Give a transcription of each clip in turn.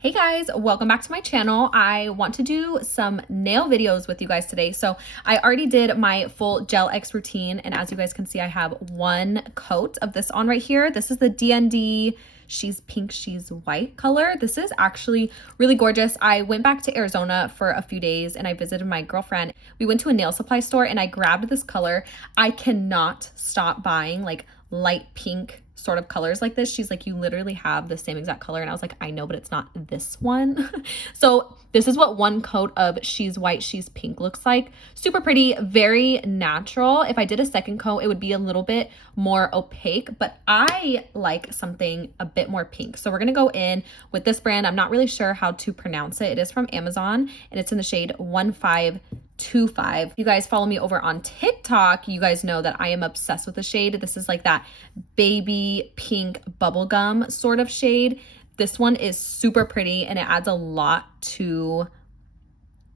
Hey guys, welcome back to my channel. I want to do some nail videos with you guys today. So I already did my full Gel X routine, and as you guys can see, I have one coat of this on right here. This is the DND She's Pink, She's White color. This is actually really gorgeous. I went back to Arizona for a few days and I visited my girlfriend. We went to a nail supply store and I grabbed this color. I cannot stop buying like light pink sort of colors like this. She's like, you literally have the same exact color. And I was like, I know, but it's not this one. So this is what one coat of She's White, She's Pink looks like. Super pretty, very natural. If I did a second coat, it would be a little bit more opaque, but I like something a bit more pink. So we're gonna go in with this brand. I'm not really sure how to pronounce it. It is from Amazon and it's in the shade 1525. If you guys follow me over on TikTok, you guys know that I am obsessed with the shade. This is like that baby pink bubblegum sort of shade. This one is super pretty and it adds a lot to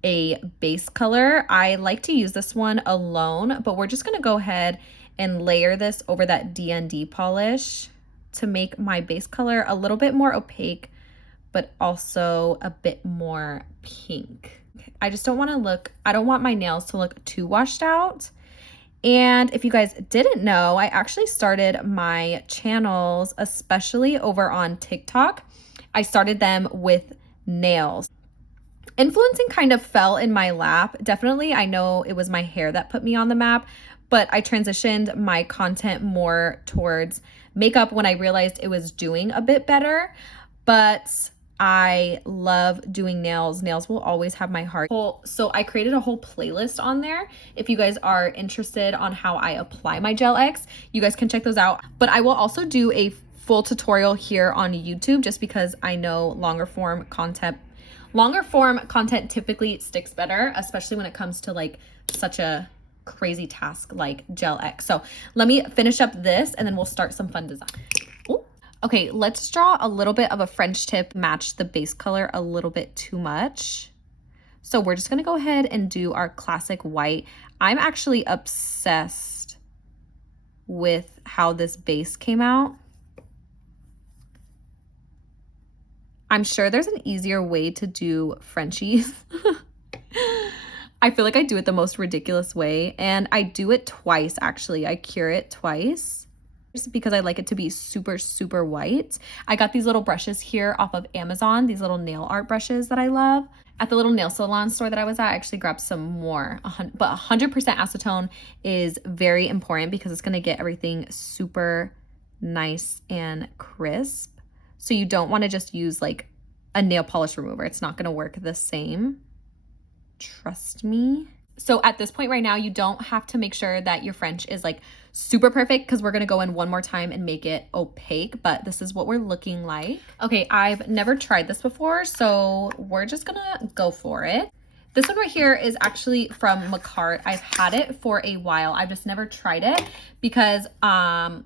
a base color. I like to use this one alone, but we're just gonna go ahead and layer this over that DND polish to make my base color a little bit more opaque, but also a bit more pink. I just don't want to look, I don't want my nails to look too washed out. And if you guys didn't know, I actually started my channels, especially over on TikTok. I started them with nails. Influencing kind of fell in my lap. Definitely, I know it was my hair that put me on the map, but I transitioned my content more towards makeup when I realized it was doing a bit better. But I love doing nails. Nails will always have my heart. So I created a whole playlist on there. If you guys are interested on how I apply my Gel X, you guys can check those out. But I will also do a full tutorial here on YouTube just because I know longer form content typically sticks better, especially when it comes to like such a crazy task like Gel X. So let me finish up this and then we'll start some fun design. Okay, let's draw a little bit of a French tip, match the base color a little bit too much. So we're just gonna go ahead and do our classic white. I'm actually obsessed with how this base came out. I'm sure there's an easier way to do Frenchies. I feel like I do it the most ridiculous way, and I do it twice actually. I cure it twice because I like it to be super, super white. I got these little brushes here off of Amazon, these little nail art brushes that I love. At the little nail salon store that I was at, I actually grabbed some more, but 100% acetone is very important because it's gonna get everything super nice and crisp. So you don't wanna just use like a nail polish remover. It's not gonna work the same. Trust me. So at this point right now, you don't have to make sure that your French is like super perfect because we're gonna go in one more time and make it opaque, but this is what we're looking like. Okay, I've never tried this before, so we're just gonna go for it. This one right here is actually from Macart. I've had it for a while. I've just never tried it because I'm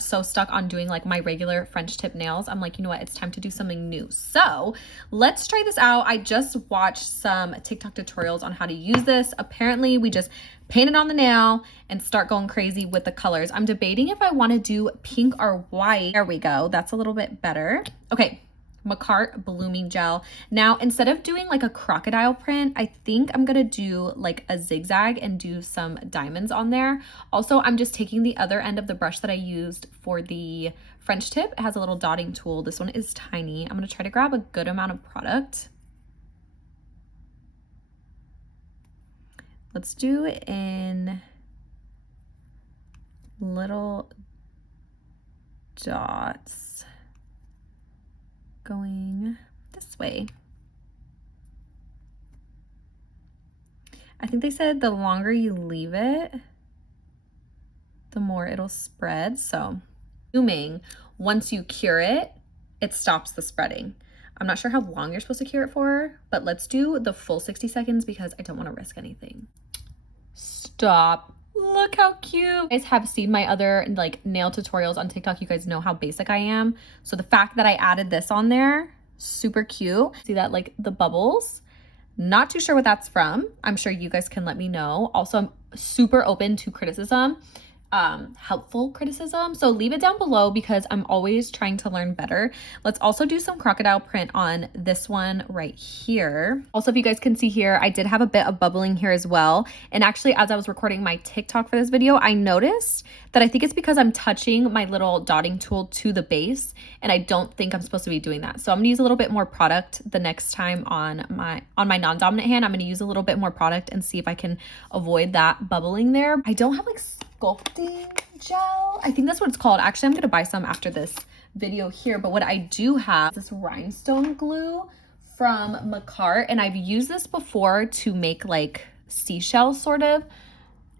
so stuck on doing like my regular French tip nails. I'm like, you know what, it's time to do something new. So let's try this out. I just watched some TikTok tutorials on how to use this. Apparently we just paint it on the nail and start going crazy with the colors. I'm debating if I want to do pink or white. There we go. That's a little bit better. Okay. Macart Blooming Gel. Now, instead of doing like a crocodile print, I think I'm gonna do like a zigzag and do some diamonds on there. Also, I'm just taking the other end of the brush that I used for the French tip. It has a little dotting tool. This one is tiny. I'm gonna try to grab a good amount of product. Let's do it in little dots. Going this way. I think they said the longer you leave it, the more it'll spread. So assuming once you cure it, it stops the spreading. I'm not sure how long you're supposed to cure it for, but let's do the full 60 seconds because I don't want to risk anything. Stop. Look how cute. You guys have seen my other like nail tutorials on TikTok. You guys know how basic I am. So the fact that I added this on there, super cute. See that, like the bubbles? Not too sure what that's from. I'm sure you guys can let me know. Also, I'm super open to criticism. helpful criticism. So leave it down below because I'm always trying to learn better. Let's also do some crocodile print on this one right here. Also, if you guys can see here, I did have a bit of bubbling here as well. And actually, as I was recording my TikTok for this video, I noticed that I think it's because I'm touching my little dotting tool to the base, and I don't think I'm supposed to be doing that. So I'm gonna use a little bit more product the next time on my non-dominant hand. I'm gonna use a little bit more product and see if I can avoid that bubbling there. I don't have like sculpting gel. I think that's what it's called. Actually, I'm gonna buy some after this video here, but what I do have is this rhinestone glue from Macart, and I've used this before to make like seashell sort of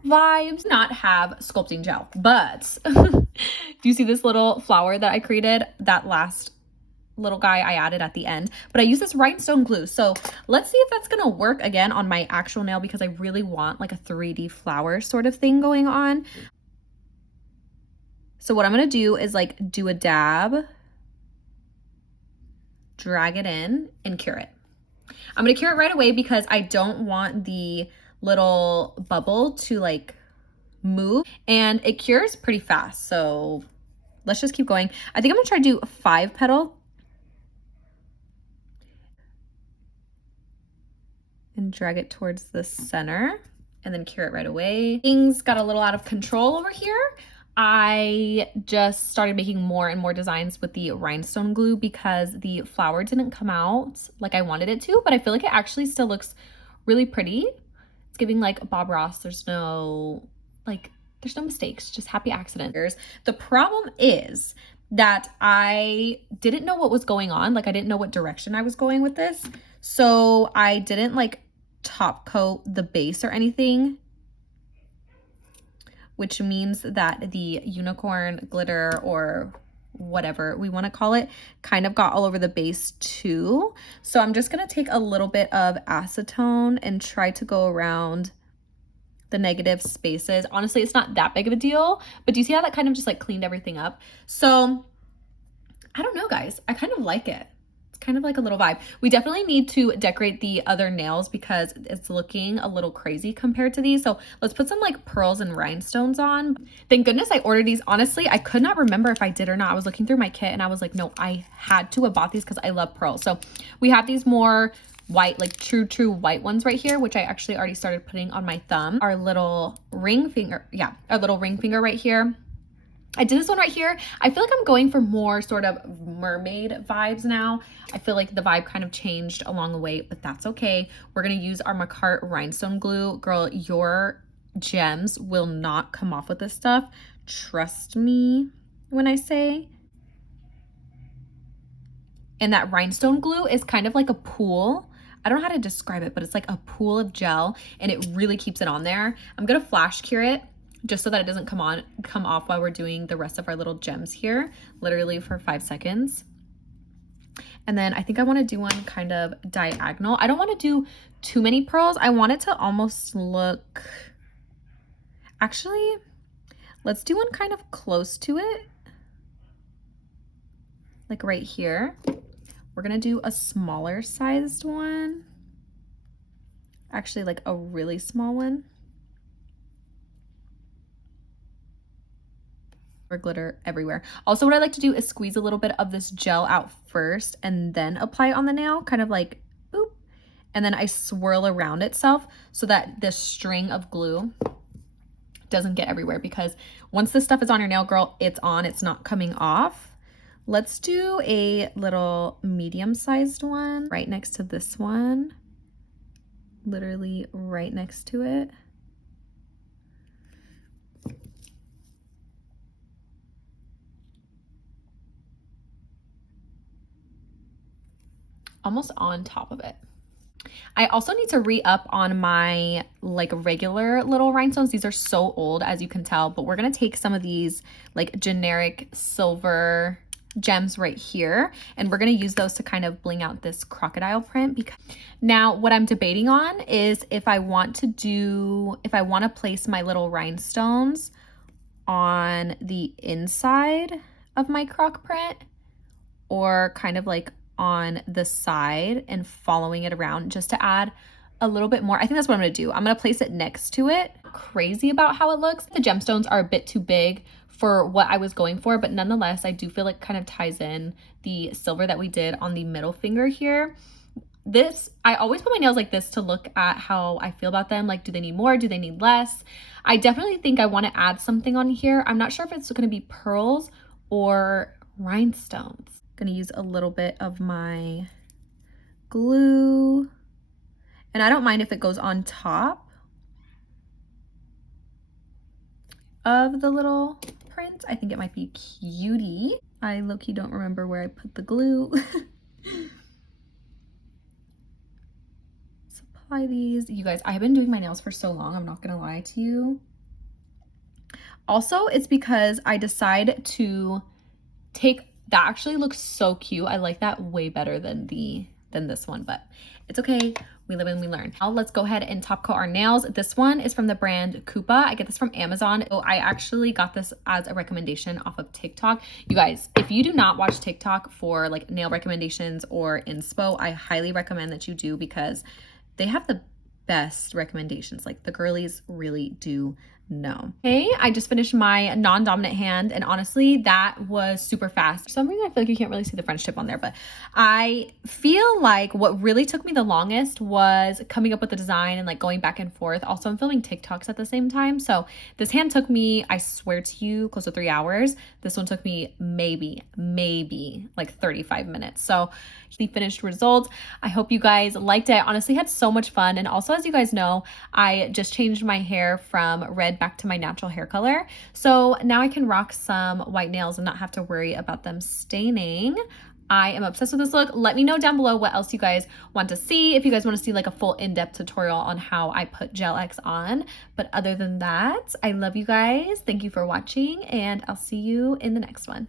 vibes. Not have sculpting gel, but do you see this little flower that I created? That last little guy I added at the end, but I use this rhinestone glue. So let's see if that's gonna work again on my actual nail, because I really want like a 3D flower sort of thing going on. So what I'm gonna do is like do a dab, drag it in, and cure it. I'm gonna cure it right away because I don't want the little bubble to like move, and it cures pretty fast. So let's just keep going. I think I'm gonna try to do 5 petal and drag it towards the center and then cure it right away. Things got a little out of control over here. I just started making more and more designs with the rhinestone glue because the flower didn't come out like I wanted it to, but I feel like it actually still looks really pretty. It's giving like Bob Ross. There's no mistakes, just happy accidents. The problem is that I didn't know what was going on. Like I didn't know what direction I was going with this. So I didn't like top coat the base or anything, which means that the unicorn glitter, or whatever we want to call it, kind of got all over the base too. So I'm just going to take a little bit of acetone and try to go around the negative spaces. Honestly, it's not that big of a deal, but do you see how that kind of just like cleaned everything up? So I don't know, guys, I kind of like it. Kind of like a little vibe. We definitely need to decorate the other nails because it's looking a little crazy compared to these. So let's put some like pearls and rhinestones on. Thank goodness I ordered these. Honestly, I could not remember if I did or not. I was looking through my kit and I was like, no, I had to have bought these because I love pearls. So we have these more white, like true white ones right here, which I actually already started putting on my thumb. Our little ring finger, yeah, our little ring finger right here. I did this one right here. I feel like I'm going for more sort of mermaid vibes now. I feel like the vibe kind of changed along the way, but that's okay. We're gonna use our Macart rhinestone glue. Girl, your gems will not come off with this stuff. Trust me when I say. And that rhinestone glue is kind of like a pool. I don't know how to describe it, but it's like a pool of gel and it really keeps it on there. I'm gonna flash cure it just so that it doesn't come off while we're doing the rest of our little gems here, literally for 5 seconds. And then I think I want to do one kind of diagonal. I don't want to do too many pearls. I want it to almost look, actually, let's do one kind of close to it, like right here. We're gonna do a smaller sized one, actually like a really small one. Or glitter everywhere. Also, what I like to do is squeeze a little bit of this gel out first and then apply it on the nail, kind of like boop, and then I swirl around itself so that this string of glue doesn't get everywhere, because once this stuff is on your nail, girl, it's on, it's not coming off. Let's do a little medium-sized one right next to this one, literally right next to it. Almost on top of it. I also need to re-up on my like regular little rhinestones. These are so old, as you can tell, but we're gonna take some of these like generic silver gems right here, and we're gonna use those to kind of bling out this crocodile print. Because now what I'm debating on is if I want to place my little rhinestones on the inside of my croc print, or kind of like on the side and following it around, just to add a little bit more. I think that's what I'm gonna do. I'm gonna place it next to it. Crazy about how it looks. The gemstones are a bit too big for what I was going for, but nonetheless, I do feel like kind of ties in the silver that we did on the middle finger here. This, I always put my nails like this to look at how I feel about them. Like, do they need more? Do they need less? I definitely think I want to add something on here. I'm not sure if it's going to be pearls or rhinestones. I'm going to use a little bit of my glue, and I don't mind if it goes on top of the little print. I think it might be cutie. I low-key don't remember where I put the glue. Apply these. You guys, I have been doing my nails for so long, I'm not gonna lie to you. Also, it's because I decide to take, that actually looks so cute. I like that way better than this one, but it's okay. We live and we learn. Now let's go ahead and top coat our nails. This one is from the brand Koopa. I get this from Amazon. Oh, I actually got this as a recommendation off of TikTok. You guys, if you do not watch TikTok for like nail recommendations or inspo, I highly recommend that you do, because they have the best recommendations. Like, the girlies really do know. Okay, I just finished my non-dominant hand, and honestly, that was super fast. For some reason, I feel like you can't really see the French tip on there, but I feel like what really took me the longest was coming up with the design and like going back and forth. Also, I'm filming TikToks at the same time, so this hand took me, I swear to you, close to 3 hours. This one took me maybe like 35 minutes. So the finished result, I hope you guys liked it. I honestly had so much fun. And also, as you guys know, I just changed my hair from red back to my natural hair color. So now I can rock some white nails and not have to worry about them staining. I am obsessed with this look. Let me know down below what else you guys want to see. If you guys want to see like a full in-depth tutorial on how I put Gel X on. But other than that, I love you guys. Thank you for watching, and I'll see you in the next one.